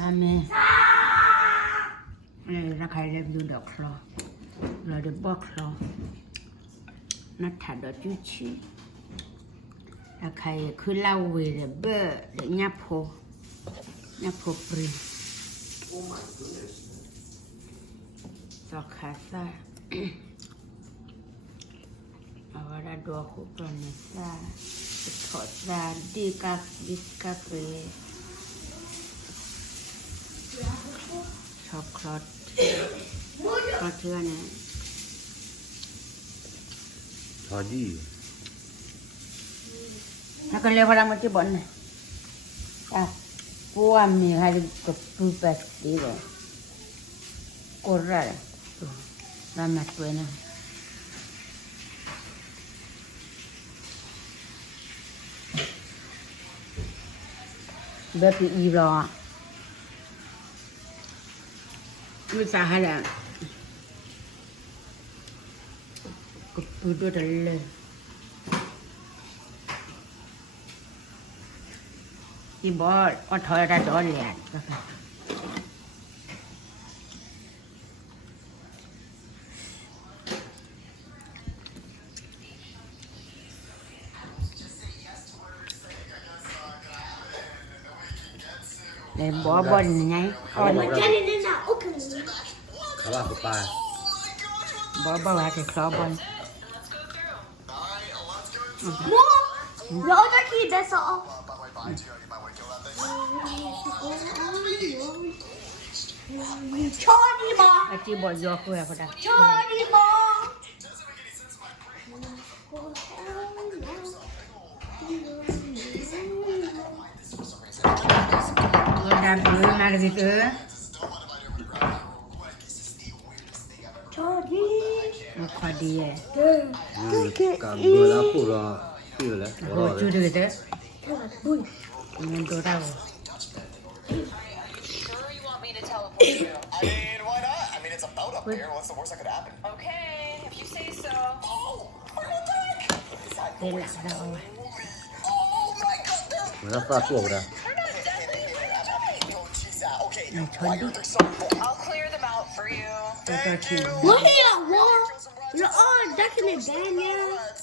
Ame. Ra khai lên du được lo. Rồi được bóc lo. Nó thả đó chú chi. Ra khai cứ lau về để bơ để nhấp hồ. Nhấp hồ bì. Tokasa. Ahora dua hupanesa. Thọt ra đi cà phê. Chocolate. Có chưa nè. Thọ gì? Nó cần leo vào làm một cái bún này. À, cua mì hay là cục bự bát đi rồi. Cua ra rồi. Làm mặt quên này. Bếp bị y lo. Cứ sao hay là cục bự đôi trở lên. Thì bỏ con thổi ra đó liền. Để bỏ bồn nhảy con Khá của ba. bỏ vào thì xóa bồn. Rõ ra khi đã sợ. Cho đi mà. Chỉ bỏ vô thôi à đó. Cho đi mà. Làm bữa mà gì cơ? Cho đi. Nó khó đi à? Cả bữa lá phụ rồi. Chưa đấy. Hồ chưa được thế. Mình đồ đâu? Why not? I mean, it's a boat up there. What's the worst that could happen? Okay, if you say so. Oh, what the heck? Đây là đâu? Oh my God, there's... Nó pha phụ rồi. Oh, jeez, okay. Này Why chuẩn đi. are there so full? I'll clear them out for you. Tôi cho chị. Look here, Wall. You're all ducking it down, yeah.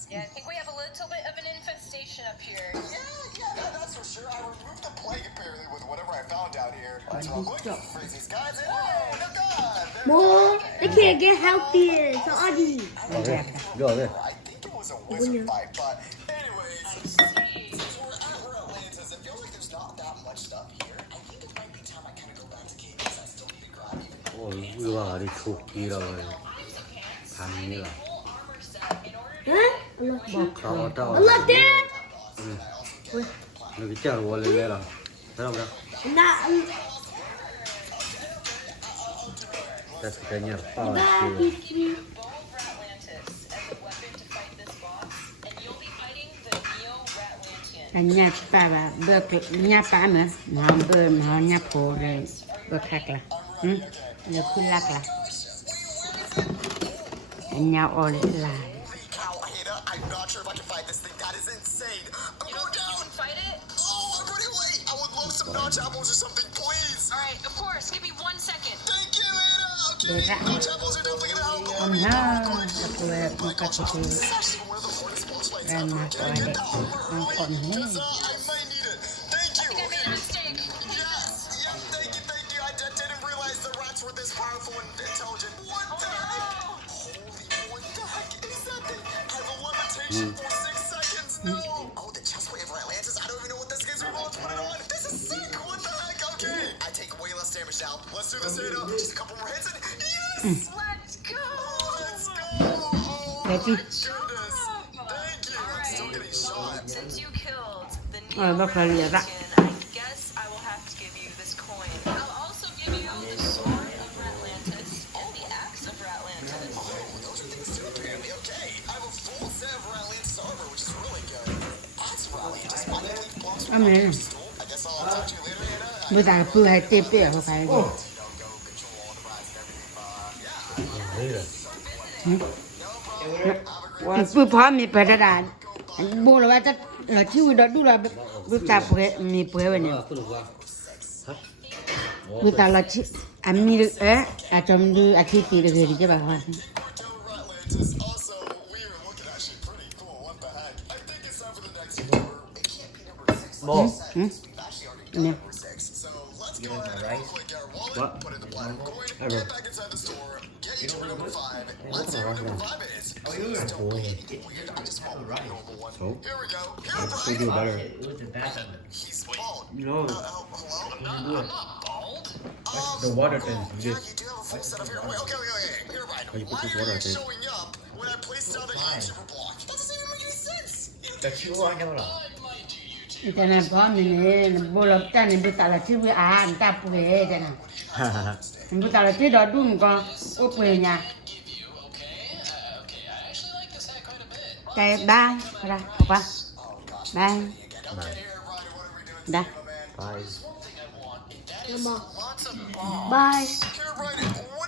Yeah, I think we have a little bit of an infestation up here. Yeah, that's for sure. I removed the plague apparently with whatever I found out here. So I'm looking for these guys. Oh, no God. More, they can't get healthier. So Adi. Rồi đây. I think it was a wizard fight, but anyways, since we're at Atlantis, it feels like there's not that much stuff here. I think it might be time I kind of go back to cave because I still need to grab even. Ôi, vừa đi chụp đi rồi. Thằng như là. Huh? Tao tao. Look there. Nó cái chảo vào lên đây rồi. Thấy không đâu? Not. That's cái nhà tao. Bow of Ratlantis as a weapon to fight this boss, and you'll be fighting the Neo-Ratlantean. Anh nhặt ba và bơ nhặt ba mà nó bơ nó nhặt hồ rồi bơ khác là, giờ cứ lắc là, anh nhau ôn lại. Cow, Ada, I'm not sure if I can fight this thing. That is insane. I'm going You down. can fight it? Oh, I'm running late. I would love some notch apples or something, please. Alright, of course. Give me 1 second. Thank you, Ada. Okay, Được ạ. notch apples are definitely gonna help. Con ha, tôi một cái gì This is actually one of the hardest boss fights ra ever. mà Can I coi get đấy, that armor con early? còn hết. Because I might need it. Thank you. I made a mistake. Yes, yeah, thank you. I didn't realize the rats were this powerful and intelligent. What the heck? Holy, what the heck is that thing? I have a limitation for 6 seconds. No. Oh, the chest wave for Atlantis. I don't even know what this gives me. Well, let's put it on. This is sick. What the heck? Okay. I take way less damage now. Let's do this, Ada. Just a couple more hits and yes! Let's go. Let's go. Oh Ready? my goodness. Thank you. I'm still getting shot. Since you killed the Bác phải lìa ra. Neo-Ratlantean, I guess I will have to give you this coin. I'll also give you the sword of Ratlantis and the axe of Ratlantis. Oh, those are things too, apparently. Okay. I have a full set of Atlantis armor, which is really good. That's rally. Just my elite blocks from Amen. the store. I guess I'll talk to you later, Ada. Bữa tại bữa hay tiếp bữa không phải rồi. Đây rồi. Bữa phá mi phải ra đàn. bố là ta là chiu đó đủ là bữa ta bữa mi bữa vậy nè bữa ta là chi mi được trong đi chi tiền được gì chứ bà hoa Killer Ratlantis. Also, we are looking actually pretty cool. What the heck? I think it's time for the next tour. It can't be number 6. Bố. Actually, already done nè number 6. So let's go ahead and real quick get our wallet, What? put in the platinum coin, Okay. get back inside the store, get you to number 5. Let's see what number 5 is. Please don't be weird. I just want a normal one. So? Here we go. We Here, do Brian. better. He's bald. No. Hello? I'm not bald. The water thing. Yeah, you do have a full set of hair. Wait, okay. Here, Brian. Oh, you put Why this are water you out there. showing up when I placed down a YouTuber block? That doesn't even make any sense. Cái chữ anh em là. cho nên có mình bố là cha nên bữa ta là chiu người ta bữa cho nên bữa ta là chiu đó đúng con ô bữa nhà cái ba ra học ba ba đã Bye. Mama. Lots of balls. Bye. Here, Brian, what